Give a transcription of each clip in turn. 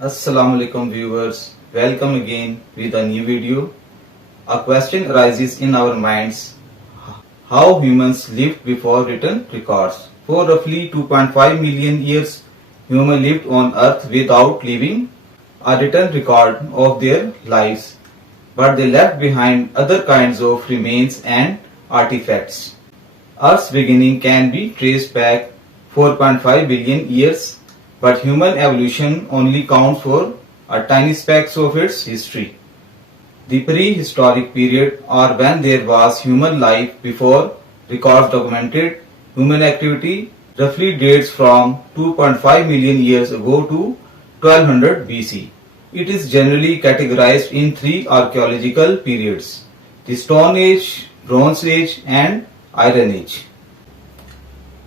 Assalamu alaikum viewers, welcome again with a new video. A question arises in our minds: how humans lived before written records. For roughly 2.5 million years, humans lived on earth without leaving a written record of their lives, but they left behind other kinds of remains and artifacts. Earth's beginning can be traced back 4.5 billion years, but human evolution only counts for a tiny speck of its history. The prehistoric period, or when there was human life before records documented human activity, roughly dates from 2.5 million years ago to 1200 BC. It is generally categorized in three archaeological periods: the Stone Age, Bronze Age, and Iron Age.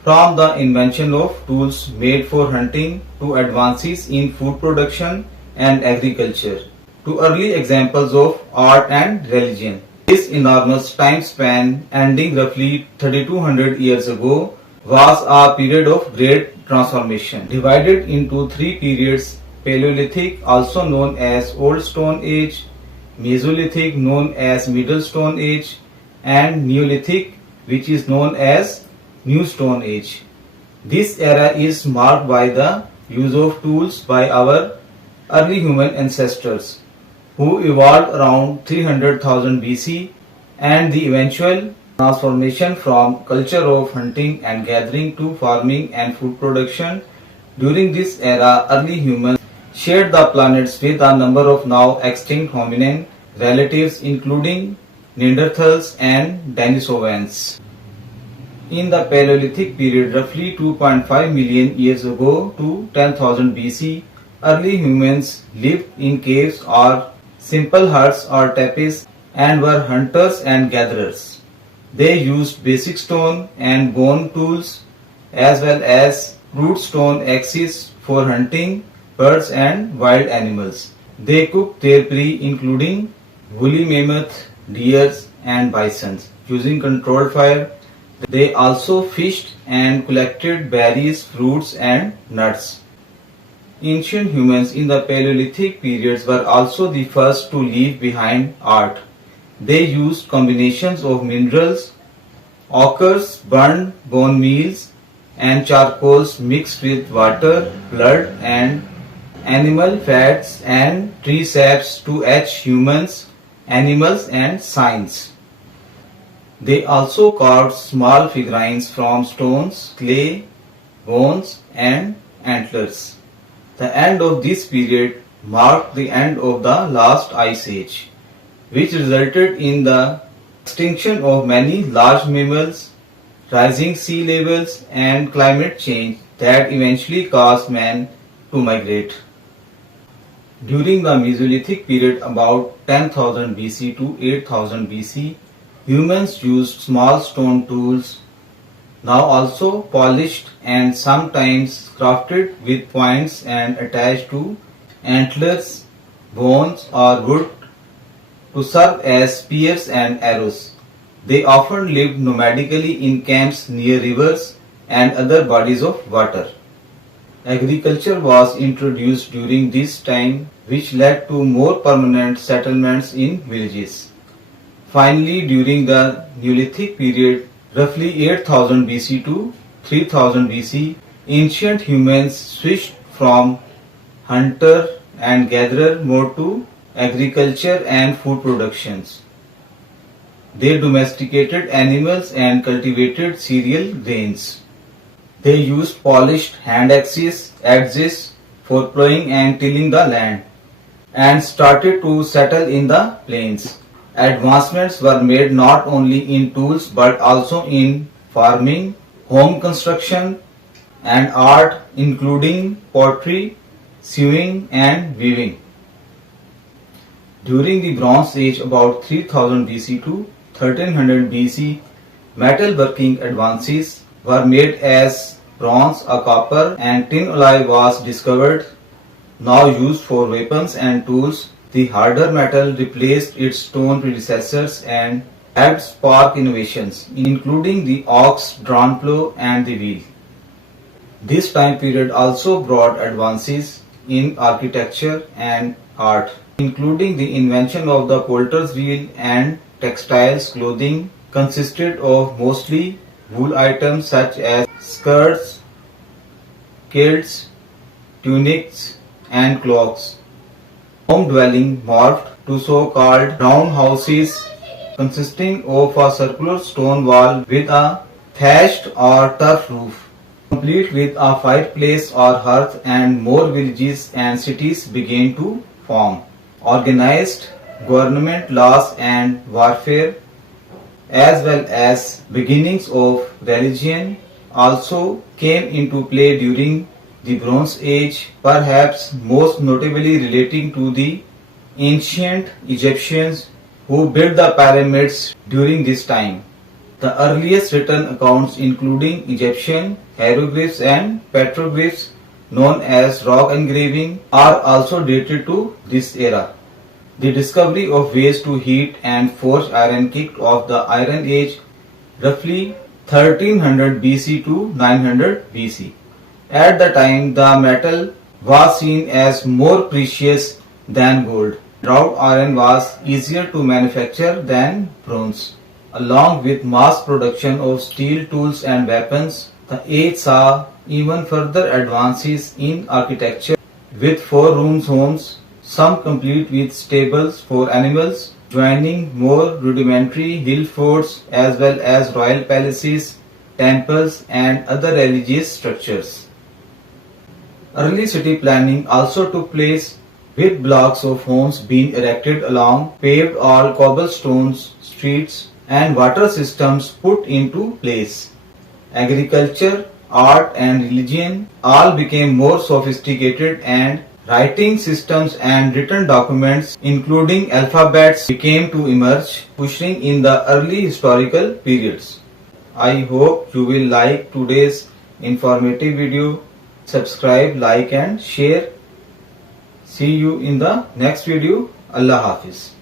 From the invention of tools made for hunting to advances in food production and agriculture, to early examples of art and religion. This enormous time span, ending roughly 3200 years ago, was a period of great transformation, divided into three periods: Paleolithic, also known as Old Stone Age; Mesolithic, known as Middle Stone Age; and Neolithic, which is known as New Stone Age. This era is marked by the use of tools by our early human ancestors, who evolved around 300,000 BC, and the eventual transformation from culture of hunting and gathering to farming and food production. During this era, early humans shared the planets with a number of now extinct hominin relatives, including Neanderthals and Denisovans. In the Paleolithic period, roughly 2.5 million years ago to 10,000 BC, early humans lived in caves or simple huts or tepees and were hunters and gatherers. They used basic stone and bone tools as well as crude stone axes for hunting birds and wild animals. They cooked their prey, including woolly mammoth, deers, and bisons, using controlled fire. They also fished and collected berries, fruits, and nuts. Ancient humans in the Paleolithic periods were also the first to leave behind art. They used combinations of minerals, ochres, burned bone meals, and charcoals mixed with water, blood, and animal fats and tree saps to etch humans, animals, and signs. They also carved small figurines from stones, clay, bones, and antlers. The end of this period marked the end of the last ice age, which resulted in the extinction of many large mammals, rising sea levels, and climate change that eventually caused man to migrate. During the Mesolithic period, about 10,000 BC to 8,000 BC, humans used small stone tools, now also polished and sometimes crafted with points and attached to antlers, bones, or wood, to serve as spears and arrows. They often lived nomadically in camps near rivers and other bodies of water. Agriculture was introduced during this time, which led to more permanent settlements in villages. Finally, during the Neolithic period, roughly 8000 BC to 3000 BC, ancient humans switched from hunter and gatherer mode to agriculture and food productions. They domesticated animals and cultivated cereal grains. They used polished hand axes for plowing and tilling the land, and started to settle in the plains. Advancements were made not only in tools but also in farming, home construction, and art, including pottery, sewing, and weaving. During the Bronze Age, about 3000 BC to 1300 BC, metalworking advances were made as bronze, a copper, and tin alloy was discovered, now used for weapons and tools. The harder metal replaced its stone predecessors and helped spark innovations, including the ox-drawn plow and the wheel. This time period also brought advances in architecture and art, including the invention of the potter's wheel and textiles. Clothing consisted of mostly wool items such as skirts, kilts, tunics, and cloaks. Home dwelling morphed to so-called round houses consisting of a circular stone wall with a thatched or turf roof, complete with a fireplace or hearth, and more villages and cities began to form. Organized government laws and warfare, as well as beginnings of religion, also came into play during the Bronze Age, perhaps most notably relating to the ancient Egyptians who built the pyramids during this time. The earliest written accounts, including Egyptian hieroglyphs and petroglyphs known as rock engraving, are also dated to this era. The discovery of ways to heat and forge iron kicked off the Iron Age roughly 1300 BC to 900 BC. At the time, the metal was seen as more precious than gold. Wrought iron was easier to manufacture than bronze. Along with mass production of steel tools and weapons, the age saw even further advances in architecture, with four-room homes, some complete with stables for animals, joining more rudimentary hill forts as well as royal palaces, temples, and other religious structures. Early city planning also took place, with blocks of homes being erected along paved or cobblestone streets and water systems put into place. Agriculture, art, and religion all became more sophisticated, and writing systems and written documents, including alphabets, became to emerge, pushing in the early historical periods. I hope you will like today's informative video. Subscribe, like, and share. See you in the next video. Allah Hafiz.